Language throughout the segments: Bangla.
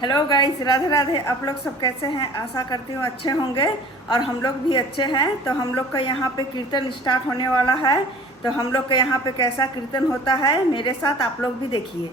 Hello guys, Radhe Radhe. आप लोग सब कैसे हैं? आशा करती हूँ अच्छे होंगे और हम लोग भी अच्छे हैं। तो हम लोग का यहाँ पे कीर्तन स्टार्ट होने वाला है। तो हम लोग के यहाँ पे कैसा कीर्तन होता है मेरे साथ आप लोग भी देखिए।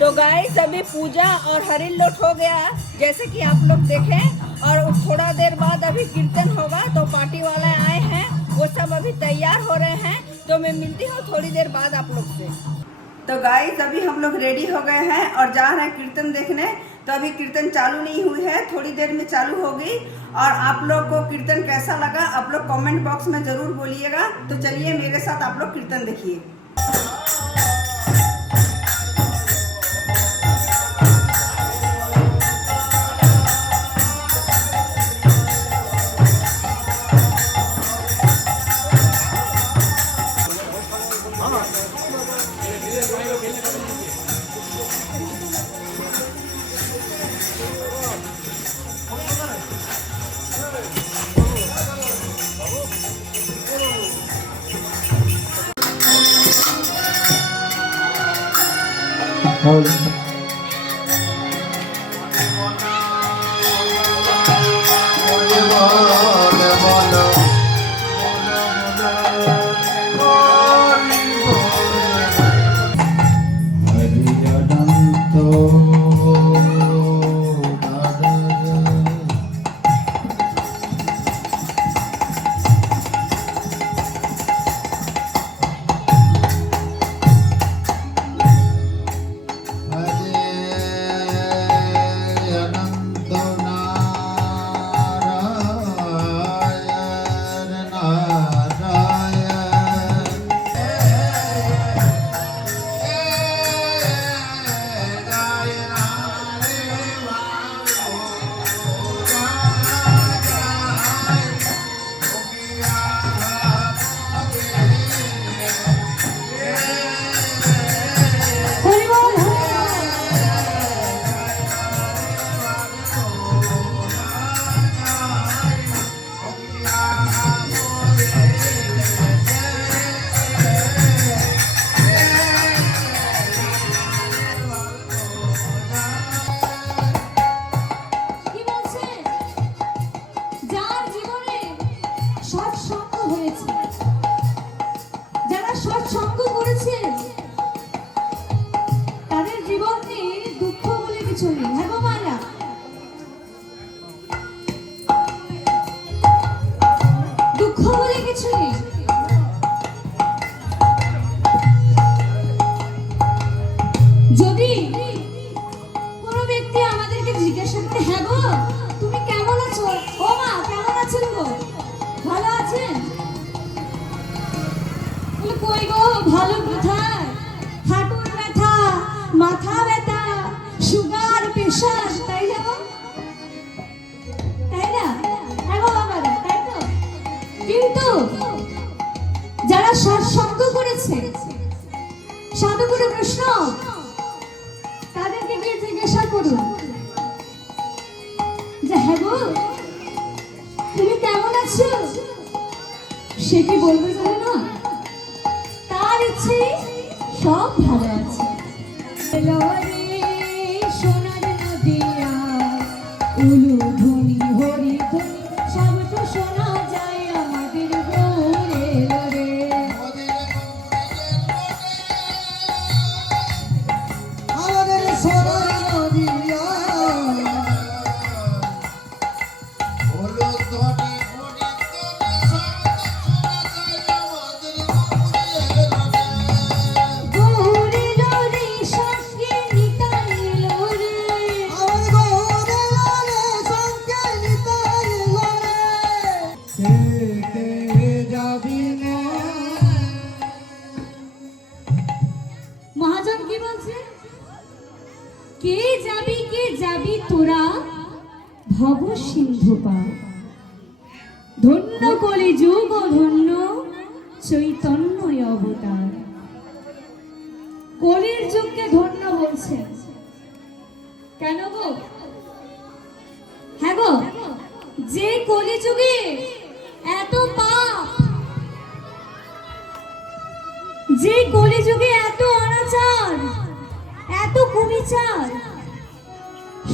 तो गाइस अभी पूजा और हरिल लोट हो गया जैसे कि आप लोग देखें, और थोड़ा देर बाद अभी कीर्तन होगा। तो पार्टी वाले आए हैं, वो सब अभी तैयार हो रहे हैं। तो मैं मिलती हूँ थोड़ी देर बाद आप लोग से। तो गाइस अभी हम लोग रेडी हो गए हैं और जा रहे हैं कीर्तन देखने। तो अभी कीर्तन चालू नहीं हुई है, थोड़ी देर में चालू होगी। और आप लोग को कीर्तन कैसा लगा आप लोग कमेंट बॉक्स में ज़रूर बोलिएगा। तो चलिए मेरे साथ आप लोग कीर्तन देखिए। সাধুগুরু কৃষ্ণ তাদেরকে গিয়ে জিজ্ঞাসা করুন যে হ্যাঁ গো তুমি কেমন আছো, সে কি বলবে জানো না, তার ইচ্ছে সব ভালো আছে। সোনার নদিয়া উলু ধ্বনি হরি ধ্বনি সব তো শোনা যায় আমাদের গৌরে রে। আমাদের সোনার নদিয়া উলু ধ্বনি তোরা ভব সিন্ধু পার, ধন্য কলি যুগ ধন্য চৈতন্য অবতার। কলির যুগকে ধন্য বলছে কেন গো? হ্যাঁ গো, যে কলি যুগে এত পাপ, যে কলি যুগে এত অনাচার, এত কুবিচার,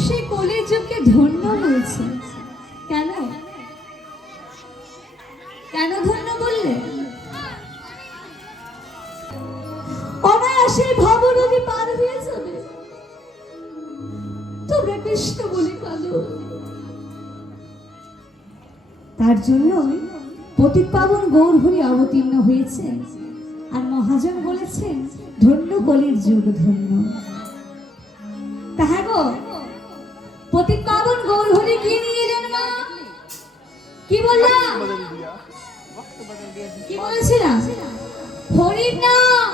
সে কলির যুগকে ধন্য বলছে। কেন কেন ধন্য বললে? অনায়াসে ভবনদী পার হয়ে যাবে, তোমরা কৃষ্ণ বলে কাঁদো। তার জন্য পতিত পাবন গৌর হরি অবতীর্ণ হয়েছে, আর মহাজন বলেছেন ধন্য কলির যুগ ধন্য। তাহা গো, পতিত পাবন গৌর হরি কি নিয়ে এলেন মা? কি বললাম? কি বলেছিলাম? হরির নাম।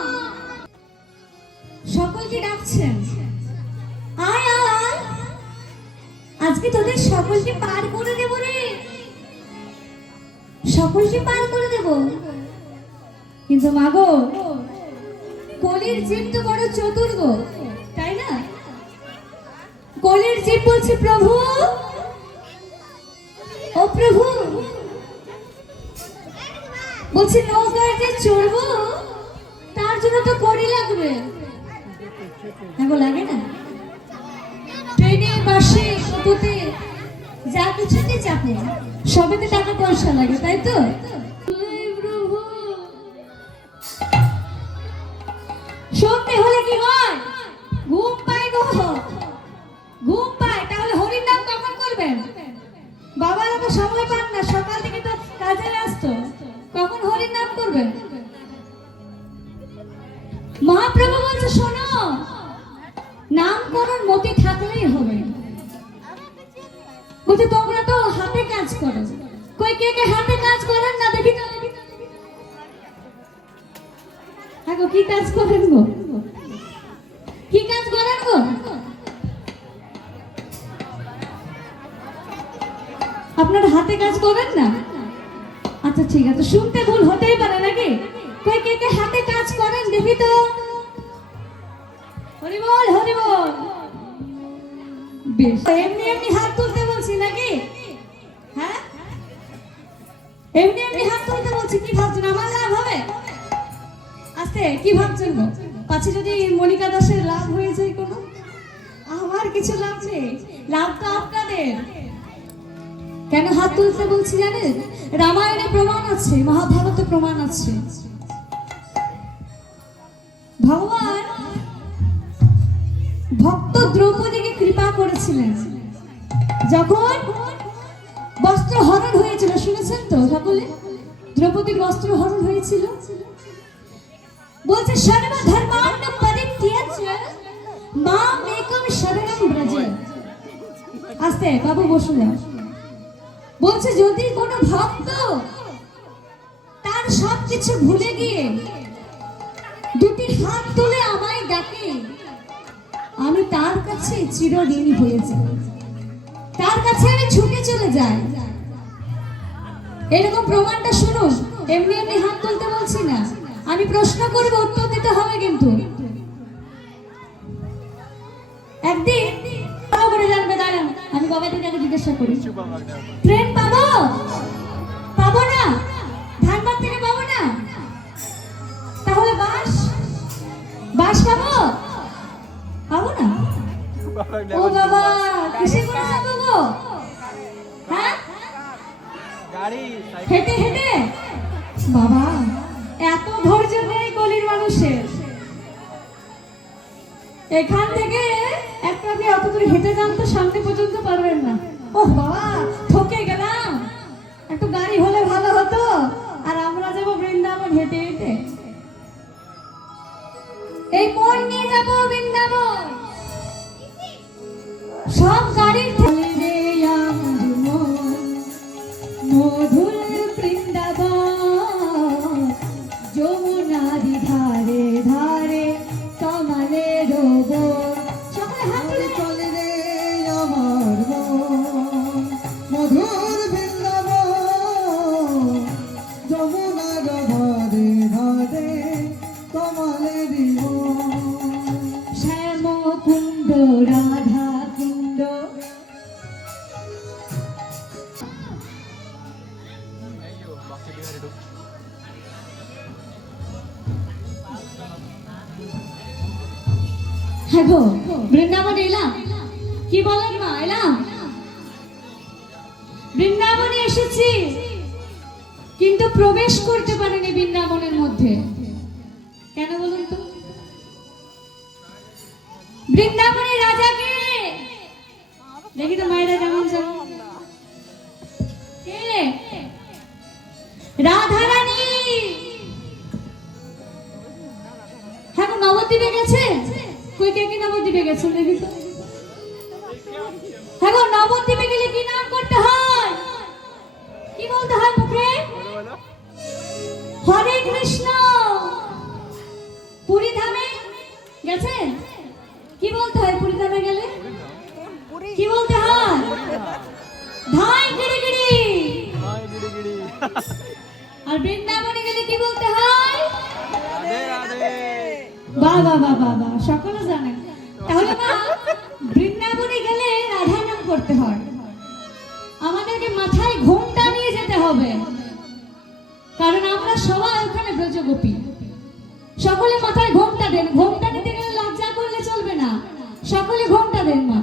সকলকে ডাকছেন, আয় আয়, আজকে তোদের সকলকে পার করে দেব রে, সকলকে পার করে দেব। কিন্তু মাগো, কলির জীব তো বড় চতুর গো, তাই না? কলির জীব বলছে প্রভু, ও প্রভু, বলছে নৌকায় যে চড়বো তার জন্য তো কড়ি লাগবে। এখন লাগে না? ট্রেনে, বাসে, টোটোতে, যা কিছুতে চাপে সবেতে টাকা পয়সা লাগে, তাই তো? শুনতে হলে কি হয়? ঘুম পায় গো, ঘুম পায়। তাহলে হরির নাম কখন করবেন? বাবারা তো সময় পান না, সকাল থেকে তো কাজে ব্যস্ত, কখন হরির নাম করবেন? মহাপ্রভু বলছে শোনো, নামকরণ মতে থাকলেই হবে। বলছে তোমরা তো হাতে কাজ করো, কই কে কে হাতে কাজ করেন না দেখি তো? হ্যাঁ গো, কি কাজ করেন গো? কি কাজ করেন গো? আপনার হাতে কাজ করেন না? আচ্ছা ঠিক আছে, শুনতে ভুল হতেই পারে নাকি? কই কে কে হাতে কাজ করেন দেখি তো? হরি বল, হরি বল। বেশ, এমনি এমনি হাত তুলতে বলছি নাকি? হ্যাঁ, এমনি এমনি হাত তুলতে বলছি। কি ভাবছেন আমার লাভ হবে? আস্তে, কি ভাবছেন গো? পাছে যদি মনিকা দাসের লাভ হয়ে যায় কোনো? আমার কিছু লাভ নেই, লাভ তো আপনাদের। কেন হাত তুলতে বলছি জানেন? রামায়ণে প্রমাণ আছে, মহাভারতে প্রমাণ আছে। ভগবান ভক্ত দ্রৌপদীকে কৃপা করেছিলেন যখন বস্ত্র হরণ হয়েছিল। শুনেছেন তো সকলে? দ্রৌপদীর বস্ত্র হরণ হয়েছিল। বলছে সর্বধর্মান্ন পরিত্যজ্য মাম একম শরণম ব্রজ। আস্তে বাবু, বসুন। বলছে যদি কোনো ভক্ত তার সবকিছু ভুলে গিয়ে দুটি হাত তুলে আমায় ডাকে, আমি তার কাছে চিরঋণী হয়ে যাই, তার কাছে আমি ছুটে চলে যাই। এরকম প্রমাণটা শুনুন, এমনি এমনি হাত তুলতে বলছি না। আমি প্রশ্ন করবো, উত্তর দিতে হবে কিন্তু। একদিন ভালো করে জানবে, দাঁড়ান আমি বাবা দিদাকে জিজ্ঞাসা করি। ট্রেন পাবো? পাবো না? ধানবাদ থেকে পাবো না? তাহলে বাস? বাস পাবো? পাবো না? ও বাবা, কিসে করে যাবো গো? হ্যাঁ, হেঁটে হেঁটে? বাবা, এত ধৈর্য নেই কলির মানুষের। এখান থেকে একটা আপনি অত দূর হেঁটে যান তো সামনে পর্যন্ত পারবেন না। ও বাবা, ঠকে গেলাম। একটু গাড়ি হলে ভালো হতো, আর আমরা যাবো বৃন্দাবন হেঁটে হেঁটে। এই মন নিয়ে যাবো বৃন্দাবন। সব গাড়ির মধুর বৃন্দাবন, যমুনারি ধারে ধারে কমলে রোব। সকলে হাত তুলে চলে রে আমার মন, মধুর বৃন্দাবন, যমুনার ধারে ধারে কমলে শ্যাম কুণ্ড রাধা কুণ্ড। হ্যাঁ গো, বৃন্দাবন এলাম। কি বলেন মা, এলাম? বৃন্দাবনে এসেছি, কিন্তু প্রবেশ করতে পারিনি বৃন্দাবনের মধ্যে। কেন বলুন তো? বৃন্দাবনের রাজাকে দেখি তো, মায়েরা কেমন জানো? কে? রাধারানী। হ্যাঁ গো, নবদ্বীপে গেছে। কই কে কি নবদ্বীপে গেছে দেখি তো? হ্যাঁ গো, নবদ্বীপে গেলে কি নাম করতে হয়? কি বলতে হয় মুখে? হরে কৃষ্ণ। পুরী ধামে গেছে, কি বলতে হয় পুরী ধামে গেলে? কি বলতে হয়? ধাই গিরি গিরি। আর বৃন্দাবনে গেলে কি বলতে হয়? বাহ বাহ বাহ বাহ বাহ, সকলে জানেন। তাহলে মা, বৃন্দাবনে গেলে রাধা নাম করতে হয়। আমাদেরকে মাথায় ঘোমটা নিয়ে যেতে হবে, কারণ আমরা সবাই ওখানে ব্রজগোপী। সকলে মাথায় ঘোমটা দেন। ঘোমটা দিতে গেলে লজ্জা করলে চলবে না। সকলে ঘোমটা দেন মা,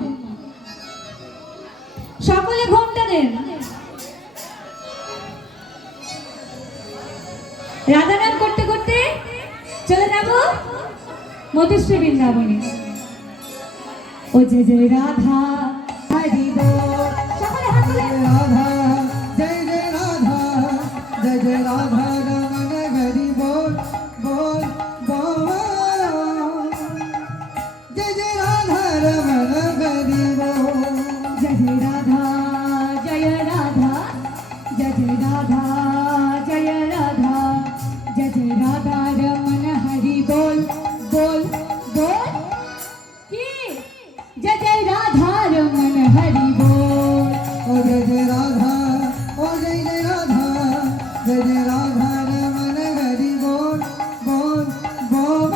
সকলে ঘোমটা দেন। রাধা নাম করতে করতে চলে যাব মধুশ্রী বৃন্দাবনে। ও জয় জয় রাধা হরি বল। সকলে হাত তুলে রাধা জয় জয় রাধা, জয় জয় রাধা রমন হরি বল বল বল। জয় জয় রাধা রমন হরি বল। जय जय राधा जय राधा, जय जय राधा जय राधा, जय जय राधा रमन हरि बोल बोल बोल। की जय जय राधा रमन हरि बोल। ओ जय जय राधा, ओ जय जय राधा, जय जय राधा रमन हरि बोल बोल बोल।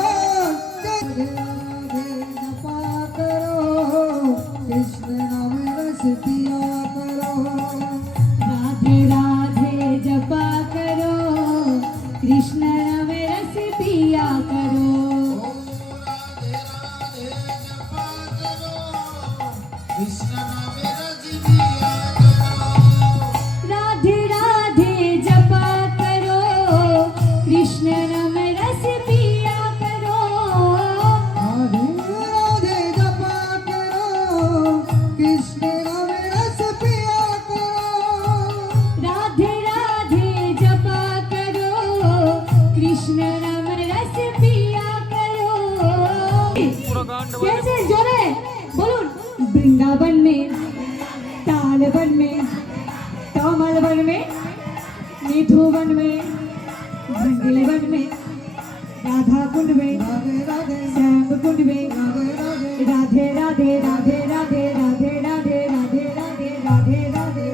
जय राधे जपा करो, कृष्ण नाम रस पिया करो। राधे राधे जपा करो, कृष्ण नाम रस पिया करो। राधे राधे जपा करो, कृष्ण नाम रस पिया करो। राधे राधे जपा करो, कृष्ण नाम रस पिया करो। राधे राधे जपा करो, कृष्ण नाम रस पिया करो। कैसे जोरे बोलूं? वृंदावन में, तालवन में, कमल वन में, निधुवन में, झंडिल वन में, राधा कुंड में, राधे राधे श्याम कुंड में, राधे राधे राधे राधे राधे राधे राधे राधे राधे राधे राधे राधे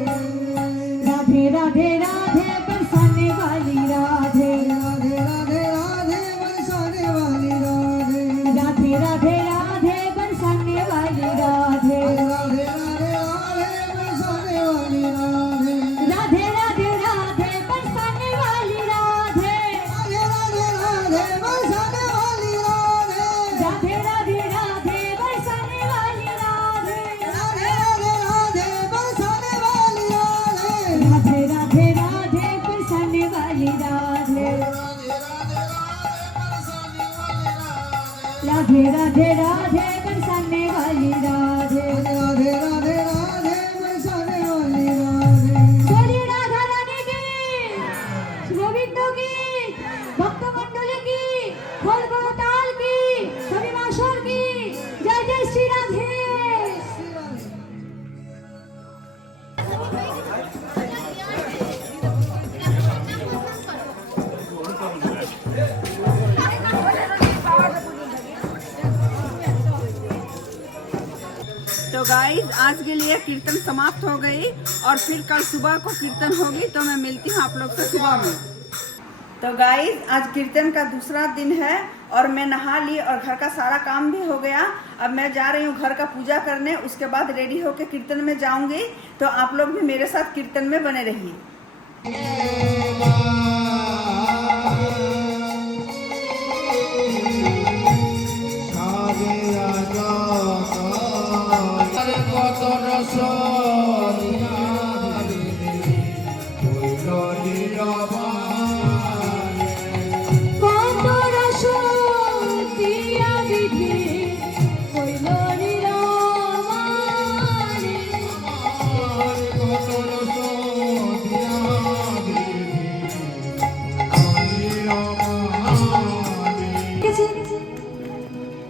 राधे राधे राधे बरसाने वाली राधे। राधे राधे राधे बरसाने वाली राधे। राधे राधे राधे बरसाने वाली राधे। राधे राधे राधे बरसाने वाली राधे। राधे राधे राधे बरसाने वाली राधे। राधे राधे राधे बरसाने वाली राधे। राधे राधे राधे बरसाने वाली राधे। राधे राधे राधे बरसाने वाली राधे। राधे राधे राधे बरसाने वाली राधे। राधे राधे राधे बरसाने वाली राधे। राधे राधे राधे बरसाने वाली राधे। बोलिए राधा रानी की, गोविंद की, भक्त मंडली की, खोलगोताल की, सभी माशोर की जय जय श्री राधे। तो गाइस, आज के लिए कीर्तन समाप्त हो गई और फिर कल सुबह को कीर्तन होगी, तो मैं मिलती हूँ आप लोग से सुबह में। तो गाइस, आज कीर्तन का दूसरा दिन है और मैं नहा ली और घर का सारा काम भी हो गया। अब मैं जा रही हूँ घर का पूजा करने, उसके बाद रेडी होके कीर्तन में जाऊंगी। तो आप लोग भी मेरे साथ कीर्तन में बने रहिए। राधे কত রসন কত রস দিয়া বিধি হইল নীরবাণী।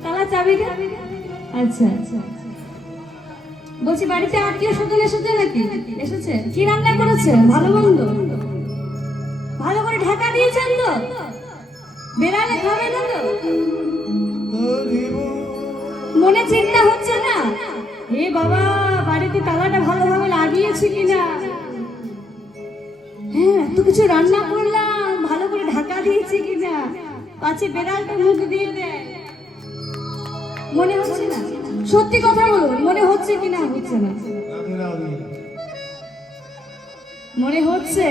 তালা চাবি দে। আচ্ছা আচ্ছা বলছি বাড়িতে আত্মীয় স্বজন এসেছে নাকি? এসেছে? কি রান্না করেছে? ভালো মন্দ ভালো করে ঢাকা দিয়েছেন তো? বেড়ালে খাবে না তো? মনে চিন্তা হচ্ছে না? এ বাবা বাড়িতে তালাটা ভালোভাবে লাগিয়েছি কিনা? হ্যাঁ এত কিছু রান্না করলাম, ভালো করে ঢাকা দিয়েছি কিনা? পাছে বেড়ালটা মুখ দিয়ে দেয়। মনে হচ্ছে না? সত্যি কথা বলুন, মনে হচ্ছে কিনা? হচ্ছে না? মনে হচ্ছে?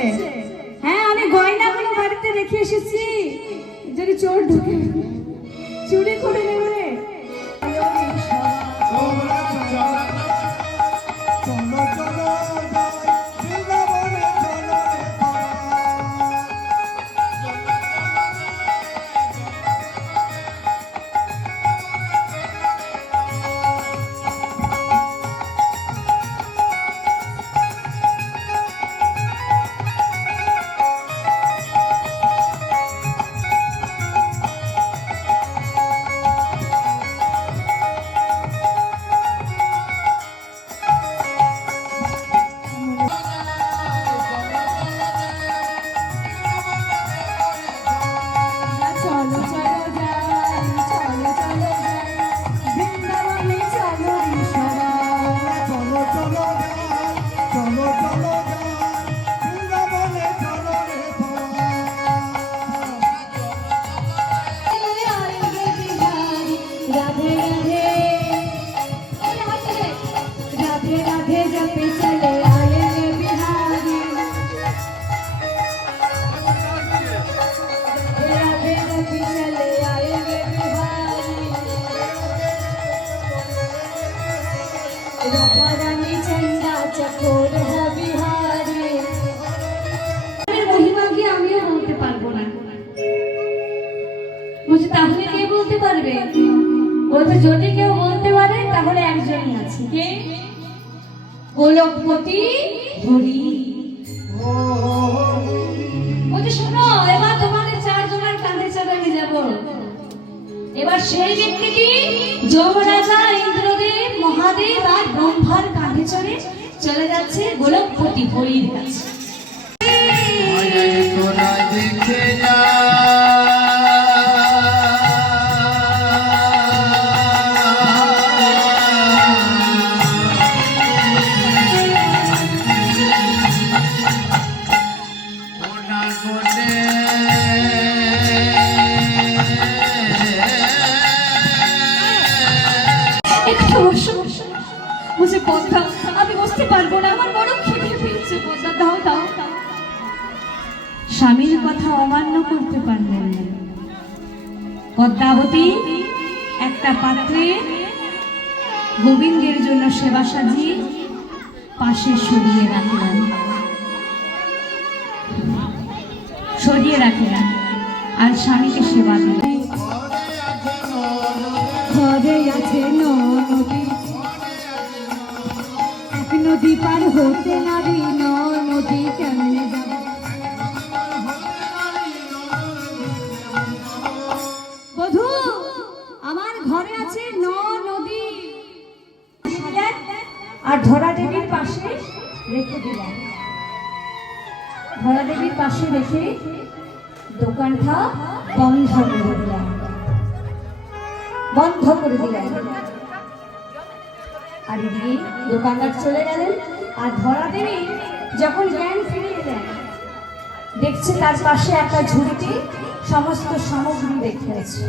হ্যাঁ আমি গয়নাগুলো বাড়িতে রেখে এসেছি, যদি চোর ঢুকে চুরি করে নেবে। চলো চলো বৃন্দাবনে চলো রে চলো চলো যাই, চলো চলো যাই, বৃন্দাবনে চলো রে সবাই। চলো চলো যাই, চলো চলো যাই, বৃন্দাবনে চলো রে राधे राधे राधे राधे जपे चले आएंगे बिहारी। राधे जपे चले आएंगे बिहारी। राधा रानी चंदा चकोर है बिहारी। মহিমা কি আমিও বলতে পারবো না। বলছে তাহলে কে বলতে পারবে? বলছে যদি কেউ বলতে পারে তাহলে একজনই আছে। কে? গোলকপতি হরি। বলছে শোনো এবার তোমাদের চারজনের কাঁধে চড়ে আমি যাব। এবার সেই ব্যক্তিটি যমরাজা ইন্দ্রদেব মহাদেব আর ব্রহ্মার কাঁধে চড়ে চলে যাচ্ছে গোলকপতি হরির কাছে। তোরা দেখে যা একটু বসো বসো। বলছে পদ্মা আমি বসতে পারবো না, আমার বড় খিদে পেয়েছে। পদ্মা দাও দাও দাও। স্বামীর কথা অমান্য করতে পারলেন না। পদ্মাবতী একটা পাত্রে গোবিন্দের জন্য সেবা সাজিয়ে পাশে সরিয়ে রাখলেন। আর স্বামীকে সেবা দিলেন। ঘরে আছে নদী, এক নদী পার হতে নারী নদী কেমনে যাবে? বধূ আমার ঘরে আছে নদী, আর ধরা দেবীর পাশে রেখে দিলাম। ধরা দেবীর পাশে রেখে দোকানটা বন্ধ করে দিলাম। আর এদিকে দোকানদার চলে গেলেন। আর ধরা দেবী যখন জ্ঞান ফিরিয়ে দেন, দেখছে তার পাশে একটা ঝুড়িতে সমস্ত সামগ্রী রেখে আছে।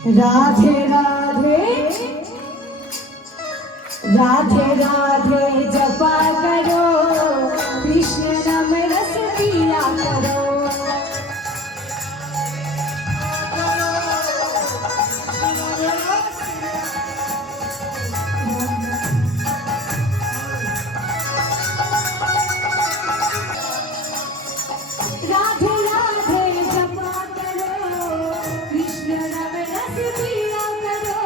राधे राधे राधे राधे जपा करो, कृष्ण नाम रस पिया करो। राधे राधे जपा करो, कृष्ण नाम रस पिया करो।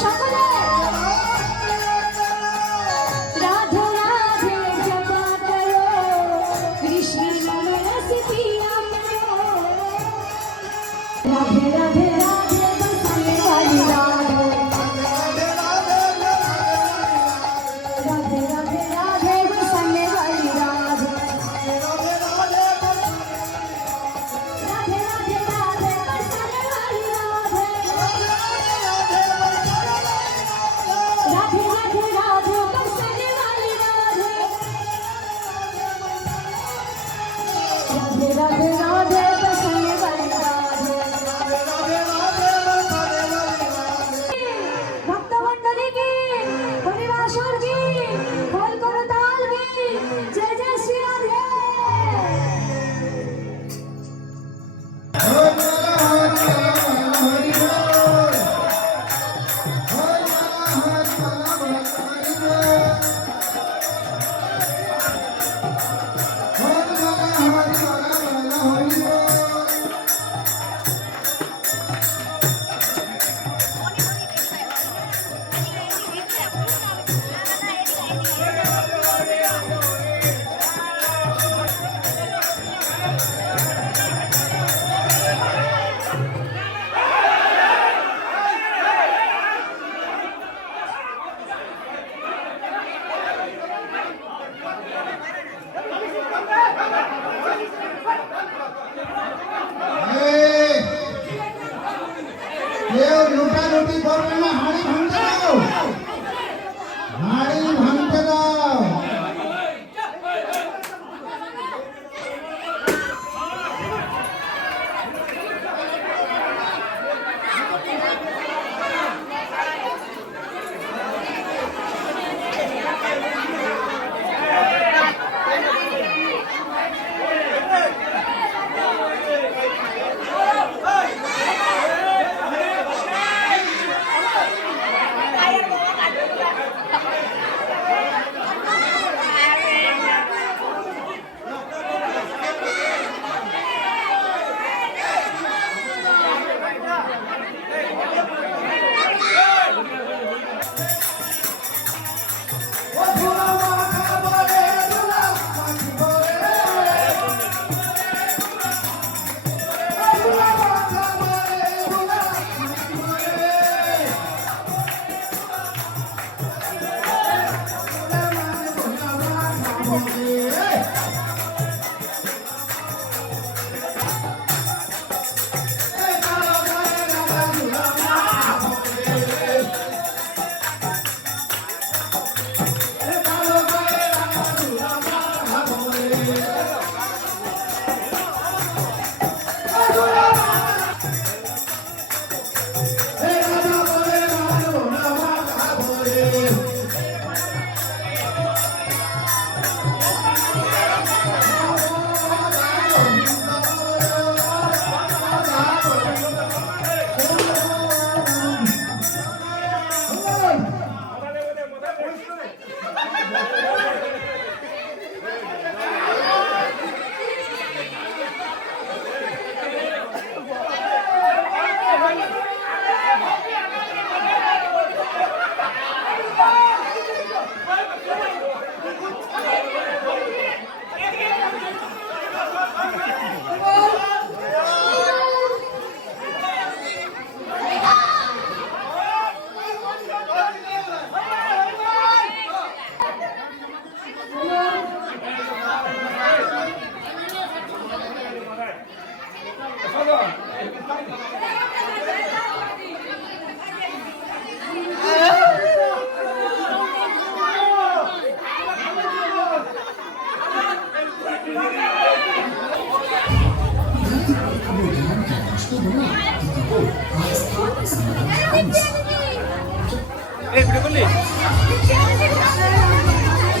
সকলে राधे राधे जपा करो, कृष्ण नाम रस पिया करो। राधे राधे राधे बरसाने वाली राधे, राधे राधे राधे बरसाने वाली राधे, राधे राधे राधे बरसाने वाली राधे, राधे राधे राधे बरसाने वाली राधे, राधे राधे राधे बरसाने वाली राधे। भक्तमंडली की, परिवार की, खोल करो ताल की, जय जय श्री राधे। কেউ লুটালুটি করবে না, হাড়ি ভাঙতে দাও, হাড়ি ভাঙতে দাও।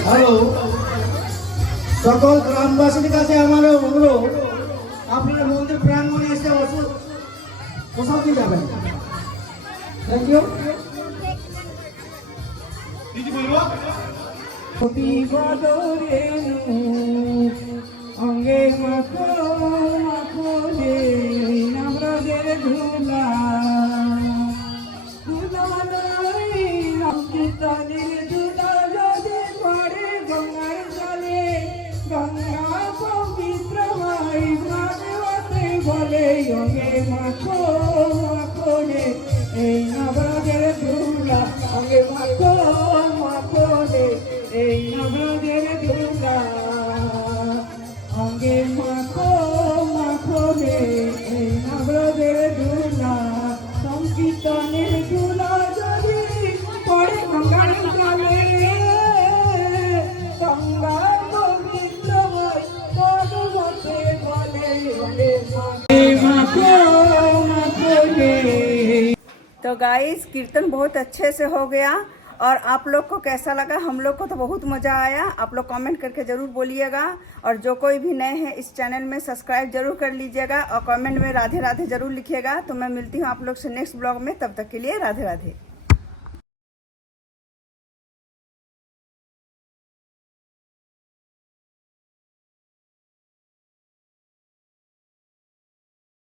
হ্যালো, সকল গ্রামবাসীর কাছে আমার অনুরোধ, আপনারা মন্দির প্রাঙ্গণে এসে প্রসাদ দিয়ে যাবেন। Thank you. অঙ্গে মাখো মাখো রে নবরাজের ধুলা কীর্তনের ধুলা যদি পড়ে গঙ্গার জলে, গঙ্গা পবিত্র হয় ভাগবতে বলে অঙ্গে মাখো মাখো রে এই নবরাজের ধুলা, অঙ্গে মাখো মাখো রে এই নবরাজের ধুলা, অঙ্গে মাখো মাখো রে এই নবরাজের ধুলা, সংকীর্তনের ধুলা যদি পড়ে গঙ্গার জলে, গঙ্গা পবিত্র হয় ভাগবতে বলে অঙ্গে মাখো মাখো রে। तो गाइस कीर्तन बहुत अच्छे से हो गया और आप लोग को कैसा लगा? हम लोग को तो बहुत मज़ा आया। आप लोग कमेंट करके ज़रूर बोलिएगा और जो कोई भी नए हैं इस चैनल में सब्सक्राइब जरूर कर लीजिएगा और कमेंट में राधे राधे ज़रूर लिखिएगा। तो मैं मिलती हूँ आप लोग से नेक्स्ट ब्लॉग में, तब तक के लिए राधे राधे।